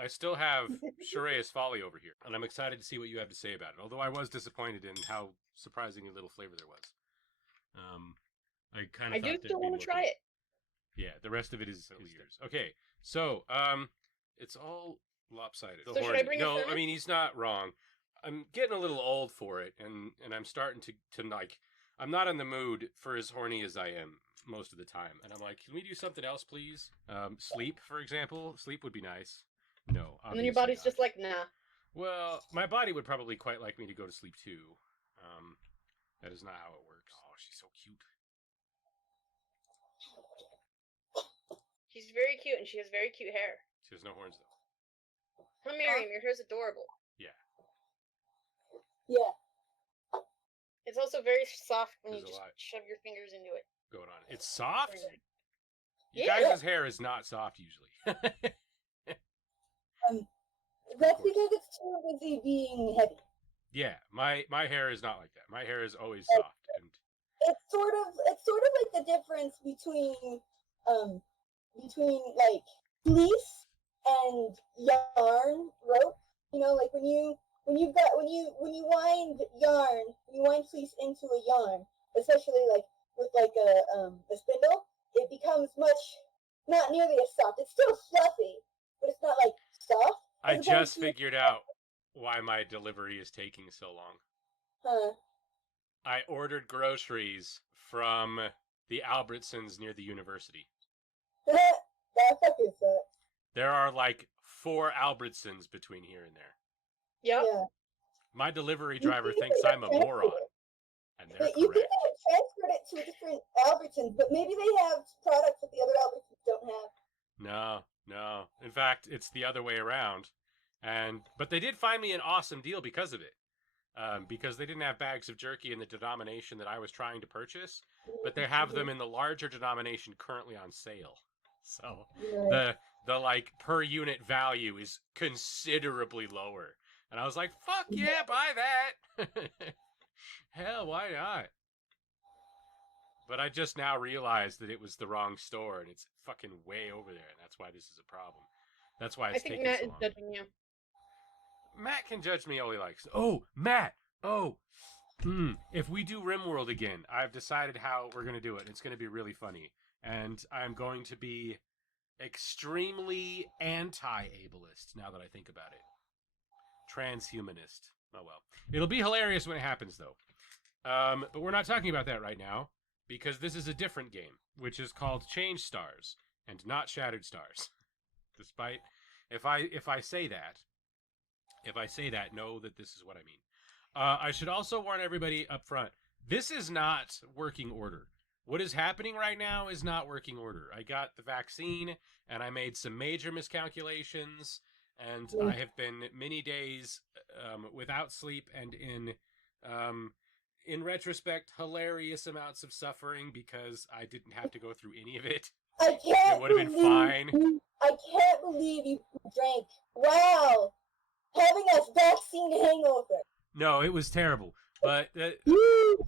I still have Sharea's Folly over here, and I'm excited to see what you have to say about it. Although I was disappointed in how surprisingly little flavor there was. I kind I of do thought still want to try it. Yeah, the rest of it is yours. Okay, so it's all lopsided. So should I bring a No, I thermos? mean he's not wrong. I'm getting a little old for it, and I'm starting to like. I'm not in the mood for as horny as I am most of the time, and I'm like, can we do something else, please? Sleep, for example. Sleep would be nice. No, And then your obviously body's not. just like, nah. Well, my body would probably quite like me to go to sleep too. That is not how it works. Oh, she's so cute. She's very cute, and she has very cute hair. She has no horns though. Huh, Miriam, your hair's adorable. Yeah. Yeah. It's also very soft when There's you a just lot shove your fingers into it. going on. It's soft? You Yeah. guys' hair is not soft usually. That's because it's too busy being heavy. Yeah, my hair is not like that. My hair is always soft, and It's sort of like the difference between like fleece and yarn rope. You know, like when you wind yarn, you wind fleece into a yarn, especially like with like a spindle, it becomes not nearly as soft. It's still fluffy, but it's not like soft. I just figured out why my delivery is taking so long. Huh. I ordered groceries from the Albertsons near the university. That fucking sucks. There are like 4 Albertsons between here and there. Yep. Yeah. My delivery driver thinks I'm a moron, and they're But you could correct. have transferred it to a different Albertsons, but maybe they have products that the other Albertsons don't have. No. In fact, it's the other way around. But they did find me an awesome deal because of it. Because they didn't have bags of jerky in the denomination that I was trying to purchase, but they have them in the larger denomination currently on sale. So the like per unit value is considerably lower. And I was like, fuck yeah, buy that. Hell, why not? But I just now realized that it was the wrong store and it's fucking way over there, and that's why this is a problem. That's why it's taking so long. I think Matt is judging you. Matt can judge me all he likes. Oh, Matt! Oh! If we do RimWorld again, I've decided how we're going to do it. It's going to be really funny. And I'm going to be extremely anti-ableist now that I think about it. Transhumanist. Oh well. It'll be hilarious when it happens, though. But we're not talking about that right now, because this is a different game, which is called Change Stars, and not Shattered Stars. Despite, if I say that, know that this is what I mean. I should also warn everybody up front, this is not working order. What is happening right now is not working order. I got the vaccine, and I made some major miscalculations, and I have been many days without sleep and in retrospect, hilarious amounts of suffering because I didn't have to go through any of it. It would have been fine. I can't believe you drank. Wow. Having a vaccine hangover. No, it was terrible. But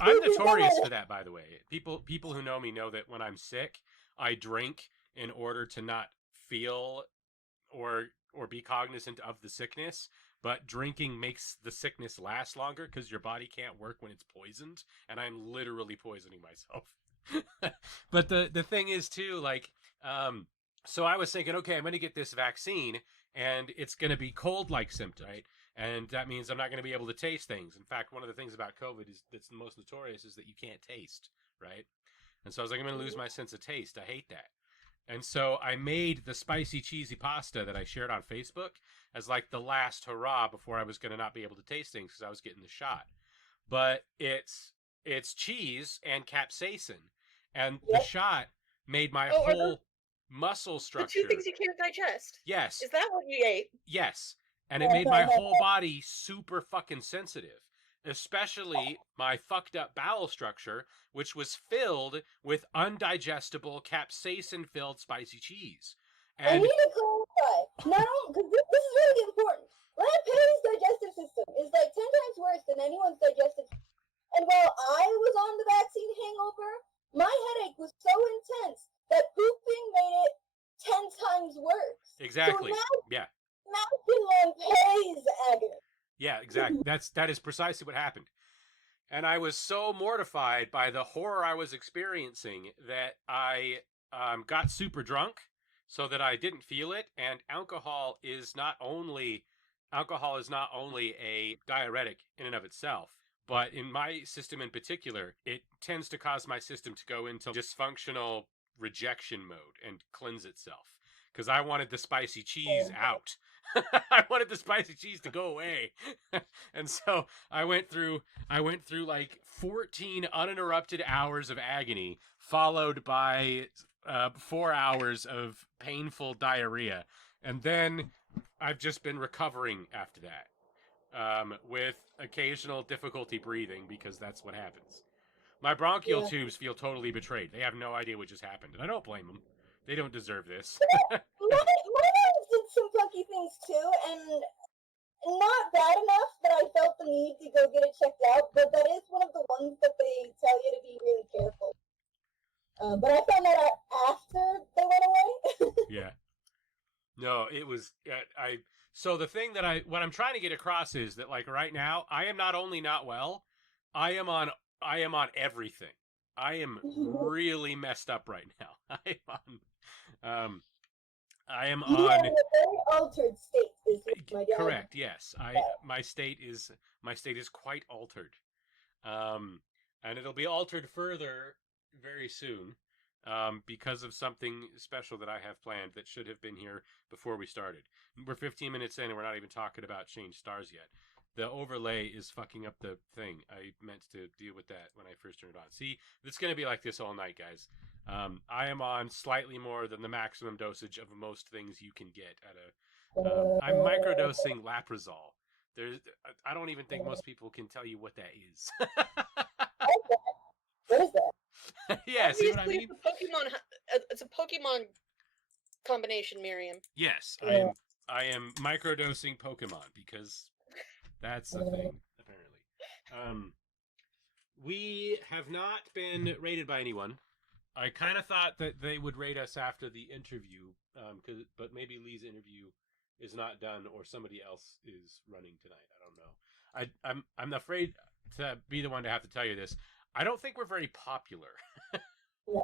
I'm notorious for that, by the way. People who know me know that when I'm sick, I drink in order to not feel or be cognizant of the sickness. But drinking makes the sickness last longer because your body can't work when it's poisoned, and I'm literally poisoning myself. But the thing is too, like, so I was thinking, okay, I'm going to get this vaccine, and it's going to be cold-like symptoms, right? And that means I'm not going to be able to taste things. In fact, one of the things about COVID that's the most notorious is that you can't taste, right? And so I was like, I'm going to lose my sense of taste. I hate that. And so I made the spicy cheesy pasta that I shared on Facebook as like the last hurrah before I was going to not be able to taste things because I was getting the shot. But it's cheese and capsaicin, and the shot made my whole muscle structure. The 2 things you can't digest. Yes. Is that what you ate? Yes. And it made my whole body super fucking sensitive. Especially my fucked up bowel structure, which was filled with undigestible, capsaicin-filled spicy cheese. And I need to clarify, because this is really important. LampeCreative's digestive system is like 10 times worse than anyone's digestive. And while I was on the vaccine hangover, my headache was so intense that pooping made it 10 times worse. Exactly. So yeah. imagine Lampay's agony. Yeah, exactly. That is precisely what happened. And I was so mortified by the horror I was experiencing that I got super drunk so that I didn't feel it. And alcohol is not only a diuretic in and of itself, but in my system in particular, it tends to cause my system to go into dysfunctional rejection mode and cleanse itself. Because I wanted the spicy cheese out. I wanted the spicy cheese to go away. And so I went through like 14 uninterrupted hours of agony, followed by 4 hours of painful diarrhea. And then I've just been recovering after that, with occasional difficulty breathing, because that's what happens. My bronchial tubes feel totally betrayed. They have no idea what just happened, and I don't blame them. They don't deserve this. My nose did some funky things too, and not bad enough that I felt the need to go get it checked out, but that is one of the ones that they tell you to be really careful. But I found that out after they went away. Yeah. No, it was so the thing that what I'm trying to get across is that, like, right now I am not only not well, I am on everything. I am really messed up right now. I am You on are in a very altered state, is my dad. correct. Yes. My state is quite altered. And it'll be altered further very soon. Because of something special that I have planned that should have been here before we started. We're 15 minutes in and we're not even talking about change stars yet. The overlay is fucking up the thing. I meant to deal with that when I first turned it on. See, it's going to be like this all night, guys. I am on slightly more than the maximum dosage of most things you can get at a... I'm microdosing Laprazole. I don't even think most people can tell you what that is. What is that? Yeah, see what I mean? It's a Pokemon combination, Miriam. Yes, I am microdosing Pokemon because that's the thing, apparently. We have not been rated by anyone. I kind of thought that they would rate us after the interview, but maybe Lee's interview is not done, or somebody else is running tonight. I don't know. I'm afraid to be the one to have to tell you this. I don't think we're very popular. Yeah.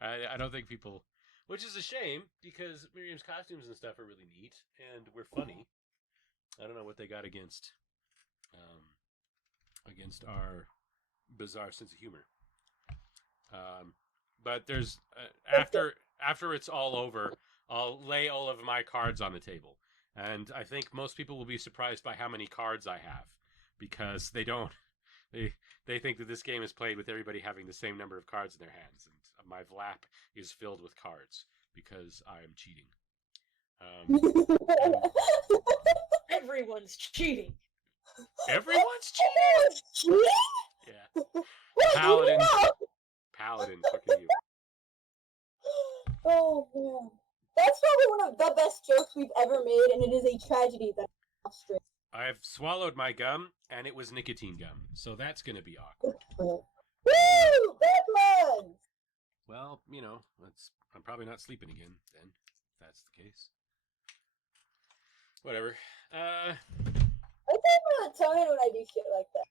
I don't think people, which is a shame because Miriam's costumes and stuff are really neat and we're funny. I don't know what they got against our bizarre sense of humor. But there's after it's all over, I'll lay all of my cards on the table, and I think most people will be surprised by how many cards I have, because they don't. They think that this game is played with everybody having the same number of cards in their hands, and my lap is filled with cards because I am cheating. Everyone's cheating. Everyone's cheating? Yeah. Paladin. Paladin, fucking you. Oh, man. That's probably one of the best jokes we've ever made, and it is a tragedy that I'm off straight. I've swallowed my gum, and it was nicotine gum, so that's going to be awkward. Woo! Bad ones! Well, you know, I'm probably not sleeping again, then, if that's the case. Whatever. I take melatonin when I do shit like that.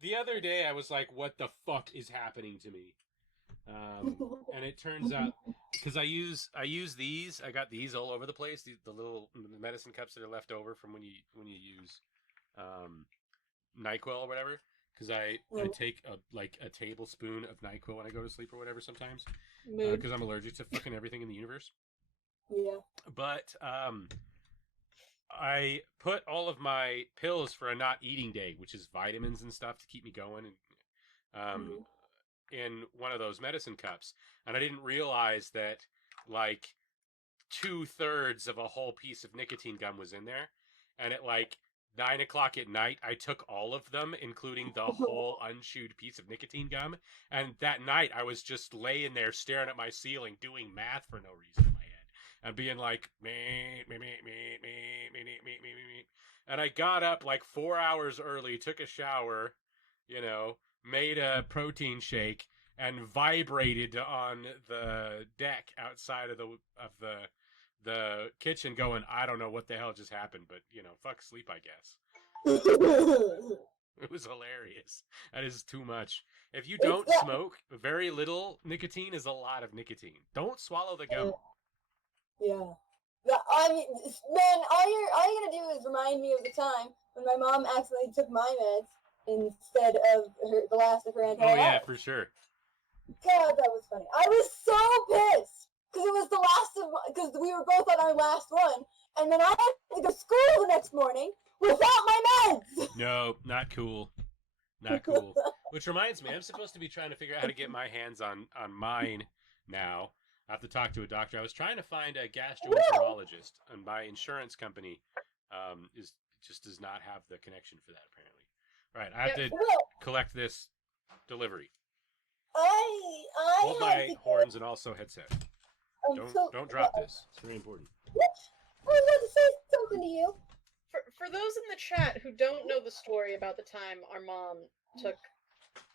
The other day, I was like, what the fuck is happening to me? And it turns out, because I use these, I got these all over the place, the little medicine cups that are left over from when you use NyQuil or whatever, because I take a tablespoon of NyQuil when I go to sleep or whatever sometimes, because I'm allergic to fucking everything in the universe. Yeah. But I put all of my pills for a not eating day, which is vitamins and stuff to keep me going, and in one of those medicine cups, and I didn't realize that like 2/3 of a whole piece of nicotine gum was in there, and at like 9 o'clock at night I took all of them, including the whole unchewed piece of nicotine gum, and that night I was just laying there staring at my ceiling doing math for no reason in my head and being like me, and I got up like 4 hours early, took a shower, you know, made a protein shake, and vibrated on the deck outside of the the kitchen going, I don't know what the hell just happened, but fuck sleep, I guess. It was hilarious. That is too much. If you don't smoke, very little nicotine is a lot of nicotine. Don't swallow the gum. Yeah. I mean, man, all you're gonna do is remind me of the time when my mom accidentally took my meds instead of the last of her antibiotics. Oh yeah, for sure. God, that was funny. I was so pissed because it was the last of because we were both on our last one, and then I had to go to school the next morning without my meds. No, not cool. Not cool. Which reminds me, I'm supposed to be trying to figure out how to get my hands on mine now. I have to talk to a doctor. I was trying to find a gastroenterologist, and my insurance company just does not have the connection for that, apparently. All right, I have to collect this delivery. I hold my horns and also headset. Don't drop this. It's very important. I was about to say something to you. For those in the chat who don't know the story about the time our mom took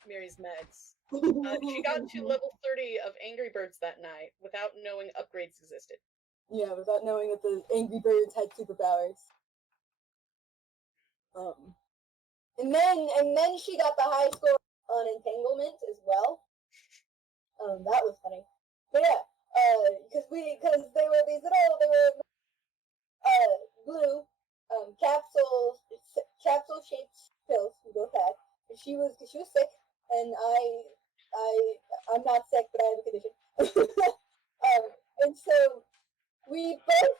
Mary's meds, she got to level 30 of Angry Birds that night without knowing upgrades existed. Yeah, without knowing that the Angry Birds had superpowers. And then she got the high score on entanglement as well. That was funny. But yeah, because they were blue capsule shaped pills we both had. And she was sick, and I'm not sick, but I have a condition. And so we both,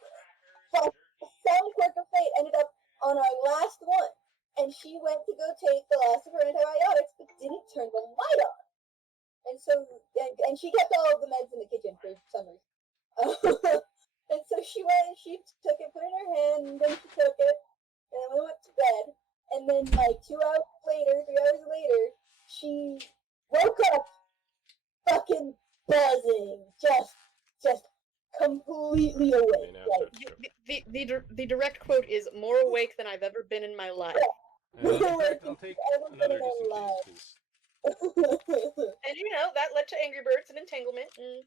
by some quirk of fate, ended up on our last one. And she went to go take the last of her antibiotics, but didn't turn the light on. And so, and she kept all of the meds in the kitchen for some reason. And so she went and she took it, put it in her hand, and then she took it, and then we went to bed. And then, like 3 hours later, she woke up fucking buzzing, just completely awake. The direct quote is more awake than I've ever been in my life. I'll take another just in case. And that led to Angry Birds and entanglement, and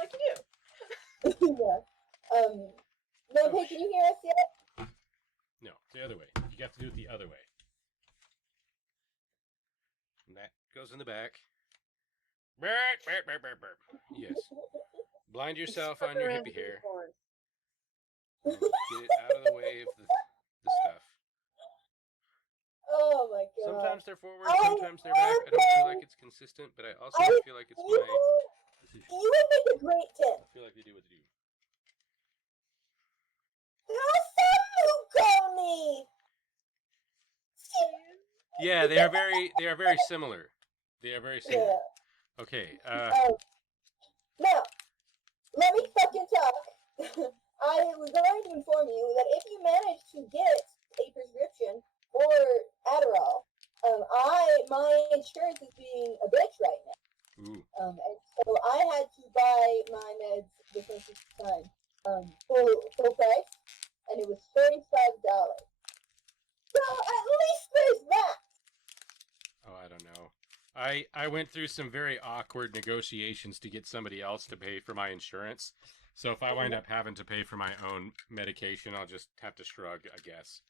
like you do. Yeah. Lampe, can you hear us yet? No, the other way. You have to do it the other way. And that goes in the back. Burp, burp, burp, burp, burp. Yes. Blind yourself on your hippie hair. And get it out of the way of the stuff. Oh my god. Sometimes they're forward, sometimes they're back. I don't feel like it's consistent, but I also don't feel like it's my decision. You would make a great Tim. I feel like they do what they do. Yeah, they are very similar. They are very similar. Yeah. Okay. Now, let me fucking talk. I was going to inform you that if you manage to get a prescription for Adderall, my insurance is being a bitch right now. Ooh. And so I had to buy my meds the first time, full price, and it was $35. So at least there's that. Oh, I don't know. I went through some very awkward negotiations to get somebody else to pay for my insurance. So if I wind up having to pay for my own medication, I'll just have to shrug, I guess.